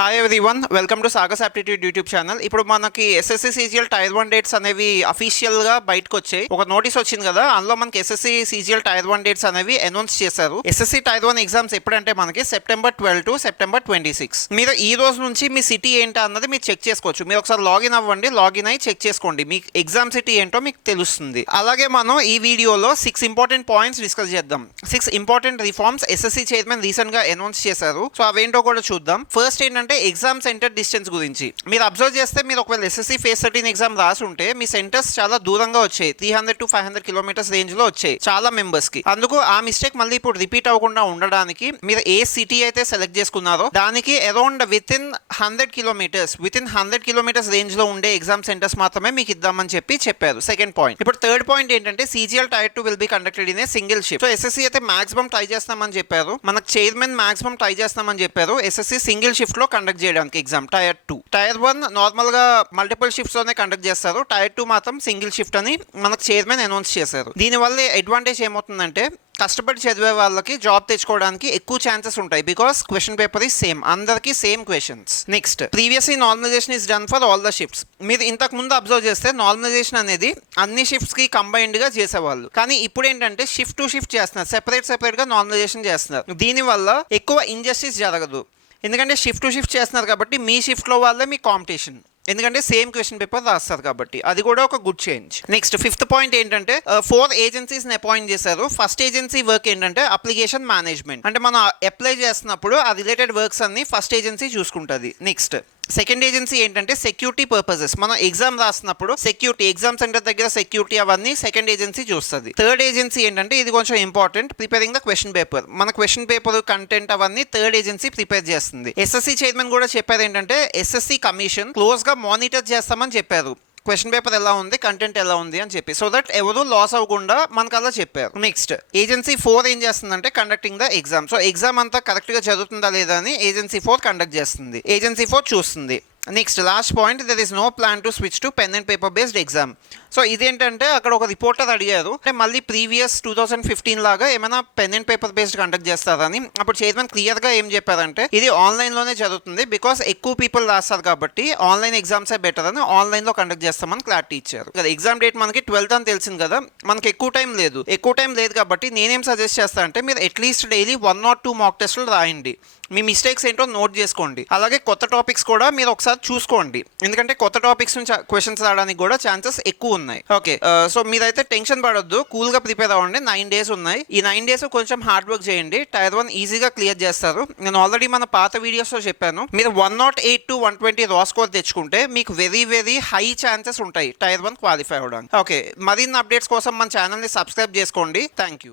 Hi everyone, welcome to Saga's aptitude YouTube channel. ఇప్పుడు మనకి SSC CGL tier 1 dates అనేవి official గా బయటకు వచ్చాయి. ఒక నోటీస్ వచ్చింది కదా, అందులో మనకి ఎస్ఎస్సి సిజిఎల్ టైర్ 1 డేట్స్ అనేవి అనౌన్స్ చేశారు. ఎస్ఎస్సి టైర్ 1 ఎగ్జామ్స్ ఎప్పుడంటే మనకి సెప్టెంబర్ 12 టు సెప్టెంబర్ 26. మీరు ఈ రోజు నుంచి మీ సిటీ ఏంటో అన్నది మీరు చెక్ చేసుకోవచ్చు. మీరు ఒకసారి లాగిన్ అవ్వండి, లాగిన్ అయ్యి చెక్ చేసుకోండి, మీ ఎగ్జామ్ సిటీ ఏంటో మీకు తెలుస్తుంది. అలాగే మనం ఈ వీడియోలో 6 ఇంపార్టెంట్ పాయింట్స్ డిస్కస్ చేద్దాం. 6 important reforms SSC chairman recent గా అనౌన్స్ చేశారు. సో అవేంటో కూడా చూద్దాం. ఫస్ట్ ఏంటంటే ఎగ్జామ్ సెంటర్ డిస్టెన్స్ గురించి. మీరు అబ్జర్వ్ చేస్తే, మీరు ఒకవేళ ఎస్ఎస్సి ఫేస్ 13 ఎగ్జామ్ రాసి ఉంటే మీ సెంటర్స్ చాలా దూరంగా వచ్చాయి, 300 to 500 కిలోమీటర్స్ రేంజ్ లో వచ్చాయి చాలా మెంబర్స్ కి. అందుకు ఆ మిస్టేక్ మళ్ళీ ఇప్పుడు రిపీట్ అవ్వకుండా ఉండడానికి మీరు ఏ సిటీ అయితే సెలెక్ట్ చేసుకున్నారో దానికి around with in 100 kilometres range లో ఉండే ఎగ్జామ్ సెంటర్స్ మాత్రమే మీకు ఇద్దామని చెప్పారు. Second point. ఇప్పుడు థర్డ్ పాయింట్ ఏంటంటే CGL tyre 2 will be conducted in a single shift. So SSC అయితే మాక్సిమం ట్రై చేస్తామని చెప్పారు, మనకు చైర్మన్ మాక్సిమం ట్రై చేస్తామని చెప్పారు ఎస్ఎస్సి సింగిల్ షిఫ్ట్ లో కండక్ట్ చేయడానికి ఎగ్జామ్ టైర్ 2. టైర్ 1 నార్మల్ గా మల్టిపుల్ షిఫ్ట్స్ లోనే కండక్ట్ చేస్తారు, టైర్ 2 మాత్రం సింగిల్ షిఫ్ట్ అని మనకు చైర్మన్ అనౌన్స్ చేశారు. దీనివల్ల అడ్వాంటేజ్ ఏమవుతుందంటే కష్టపడి చదివే వాళ్ళకి జాబ్ తెచ్చుకోవడానికి ఎక్కువ ఛాన్సెస్ ఉంటాయి, because question paper is same, అందరికి same questions. Next, previously normalization is done for all the shifts. మీరు ఇంతకు ముందు అబ్జర్వ్ చేస్తే నార్మలైజేషన్ అనేది అన్ని షిఫ్ట్స్ కి కంబైన్డ్ గా చేసేవాళ్ళు, కానీ ఇప్పుడు ఏంటంటే షిఫ్ట్ టు షిఫ్ట్ చేస్తున్నారు, సెపరేట్ గా నార్మలైజేషన్ చేస్తున్నారు. దీనివల్ల ఎక్కువ ఇంజస్టిస్ జరగదు, ఎందుకంటే షిఫ్ట్ టు షిఫ్ట్ చేస్తున్నారు కాబట్టి మీ షిఫ్ట్లో వాళ్ళే మీ కాంపిటీషన్, ఎందుకంటే సేమ్ క్వశ్చన్ పేపర్ రాస్తారు కాబట్టి. అది కూడా ఒక good change. Next, fifth point ఏంటంటే 4 ఏజెన్సీస్ ని అపాయింట్ చేశారు. ఫస్ట్ ఏజెన్సీ వర్క్ ఏంటంటే అప్లికేషన్ మేనేజ్మెంట్, అంటే మనం అప్లై చేస్తున్నప్పుడు ఆ రిలేటెడ్ వర్క్స్ అన్ని ఫస్ట్ ఏజెన్సీ చూసుకుంటుంది. నెక్స్ట్, సెకండ్ ఏజెన్సీ ఏంటంటే సెక్యూరిటీ పర్పసెస్, మనం ఎగ్జామ్ రాసినప్పుడు సెక్యూరిటీ, ఎగ్జామ్ సెంటర్ దగ్గర సెక్యూరిటీ అవన్నీ సెకండ్ ఏజెన్సీ చూస్తుంది. థర్డ్ ఏజెన్సీ ఏంటంటే ఇది కొంచెం important, preparing the question paper, మన క్వశ్చన్ పేపర్ కంటెంట్ అవన్నీ థర్డ్ ఏజెన్సీ ప్రిపేర్ చేస్తుంది. ఎస్ఎస్సి చైర్మన్ కూడా చెప్పారు ఏంటంటే ఎస్ఎస్సి కమిషన్ క్లోజ్ గా మానిటర్ చేస్తామని చెప్పారు, క్వశ్చన్ పేపర్ ఎలా ఉంది, కంటెంట్ ఎలా ఉంది అని చెప్పి, సో దట్ ఎవరు లాస్ అవ్వకుండా మనకు అలా చెప్పారు. నెక్స్ట్, ఏజెన్సీ 4 ఏం చేస్తుందంటే conducting the exam. So exam అంతా కరెక్ట్ గా జరుగుతుందా లేదా అని ఏజెన్సీ 4 కండక్ట్ చేస్తుంది, ఏజెన్సీ 4 చూస్తుంది. Next, last point, there is no plan to switch to pen and paper based exam. So ఇదేంటంటే అక్కడ ఒక రిపోర్టర్ అడిగారు, అంటే మళ్ళీ ప్రీవియస్ 2015 లాగా ఏమైనా pen and paper based conduct చేస్తారని. అప్పుడు చైర్మన్ క్లియర్ గా ఏం చెప్పారంటే ఇది ఆన్లైన్ లోనే జరుగుతుంది, బికాస్ ఎక్కువ పీపుల్ రాస్తారు కాబట్టి ఆన్లైన్ ఎగ్జామ్సే బెటర్ అని ఆన్లైన్ లో కండక్ట్ చేస్తామని క్లారిటీ ఇచ్చారు. ఎగ్జామ్ డేట్ మనకి 12th అని తెలిసింది కదా, మనకి ఎక్కువ టైం లేదు కాబట్టి నేనేం సజెస్ట్ చేస్తా అంటే మీరు అట్లీస్ట్ డైలీ 1 or 2 మాక్ టెస్టులు రాయండి, మీ మిస్టేక్స్ ఏంటో నోట్ చేసుకోండి. అలాగే కొత్త టాపిక్స్ కూడా మీరు ఒకసారి చూసుకోండి, ఎందుకంటే కొత్త టాపిక్స్ నుంచి క్వశ్చన్స్ రావడానికి కూడా ఛాన్సెస్ ఎక్కువ ఉన్నాయి. ఓకే, సో మీరైతే టెన్షన్ పడొద్దు, కూల్ గా ప్రిపేర్ అవ్వండి. 9 days ఉన్నాయి, ఈ 9 days కొంచెం హార్డ్ వర్క్ చేయండి, టైర్ 1 ఈజీగా క్లియర్ చేస్తారు. నేను ఆల్రెడీ మన పాత వీడియోస్ లో చెప్పాను, మీరు 108 to 120 రా స్కోర్ తెచ్చుకుంటే మీకు వెరీ హై ఛాన్సెస్ ఉంటాయి టైర్ 1 క్వాలిఫై అవ్వడానికి. ఓకే, మరిన్ని అప్డేట్స్ కోసం మన ఛానల్ ని సబ్స్క్రైబ్ చేసుకోండి. Thank you.